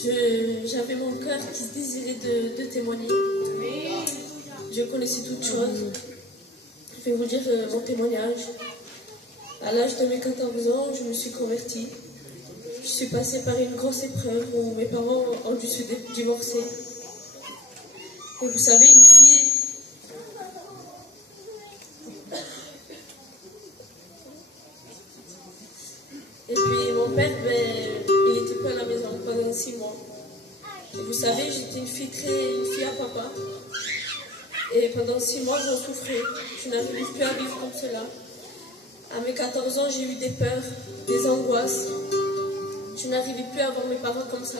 J'avais mon cœur qui se désirait de témoigner. Je connaissais toutes choses. Je vais vous dire mon témoignage. À l'âge de mes 14 ans, je me suis convertie. Je suis passée par une grosse épreuve où mes parents ont dû se divorcer. Et vous savez, une fille... Et puis mon père, il n'était pas à la maison pendant 6 mois. Et vous savez, j'étais une fille à papa. Et pendant 6 mois, j'en souffrais. Je n'arrivais plus à vivre comme cela. À mes 14 ans, j'ai eu des peurs, des angoisses. Je n'arrivais plus à voir mes parents comme ça.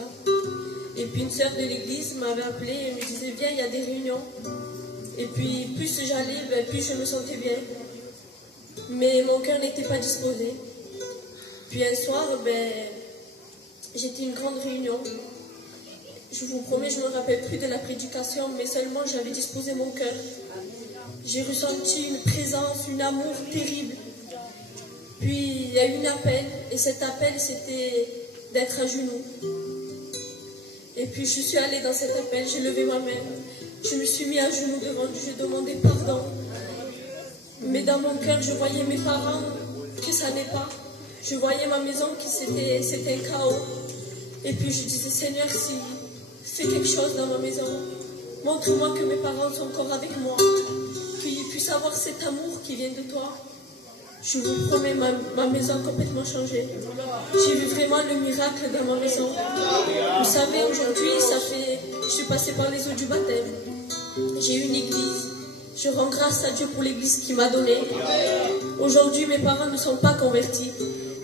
Et puis une sœur de l'église m'avait appelée et me disait « Viens, il y a des réunions ». Et puis plus j'allais, plus je me sentais bien. Mais mon cœur n'était pas disposé. Puis un soir, j'étais à une grande réunion. Je vous promets, je ne me rappelle plus de la prédication, mais seulement j'avais disposé mon cœur. J'ai ressenti une présence, un amour terrible. Puis il y a eu un appel, et cet appel, c'était d'être à genoux. Et puis je suis allée dans cet appel, j'ai levé ma main. Je me suis mis à genoux devant Dieu, j'ai demandé pardon. Mais dans mon cœur, je voyais mes parents, que ça n'est pas. Je voyais ma maison, que c'était un chaos. Et puis je disais, Seigneur, si fais quelque chose dans ma maison, montre-moi que mes parents sont encore avec moi, qu'ils puissent avoir cet amour qui vient de toi. Je vous promets, ma maison a complètement changé. J'ai vu vraiment le miracle dans ma maison. Vous savez, aujourd'hui, je suis passée par les eaux du baptême. J'ai une église. Je rends grâce à Dieu pour l'église qu'il m'a donnée. Aujourd'hui, mes parents ne sont pas convertis,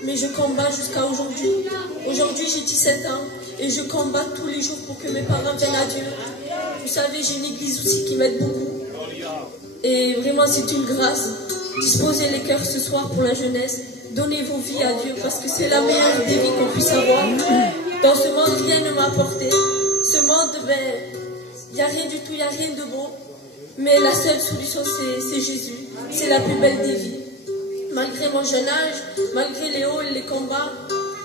mais je combats jusqu'à aujourd'hui. Aujourd'hui, j'ai 17 ans et je combats tous les jours pour que mes parents viennent à Dieu. Vous savez, j'ai une église aussi qui m'aide beaucoup. Et vraiment, c'est une grâce. Disposez les cœurs ce soir pour la jeunesse. Donnez vos vies à Dieu parce que c'est la meilleure des vies qu'on puisse avoir. Dans ce monde, rien ne m'a apporté. Ce monde, il n'y a rien du tout, il n'y a rien de bon. Mais la seule solution, c'est Jésus. C'est la plus belle des vies. Malgré mon jeune âge, malgré les hauts et les combats,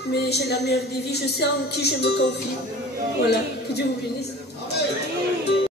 mais j'ai la meilleure des vies. Je sais en qui je me confie. Voilà, que Dieu vous bénisse.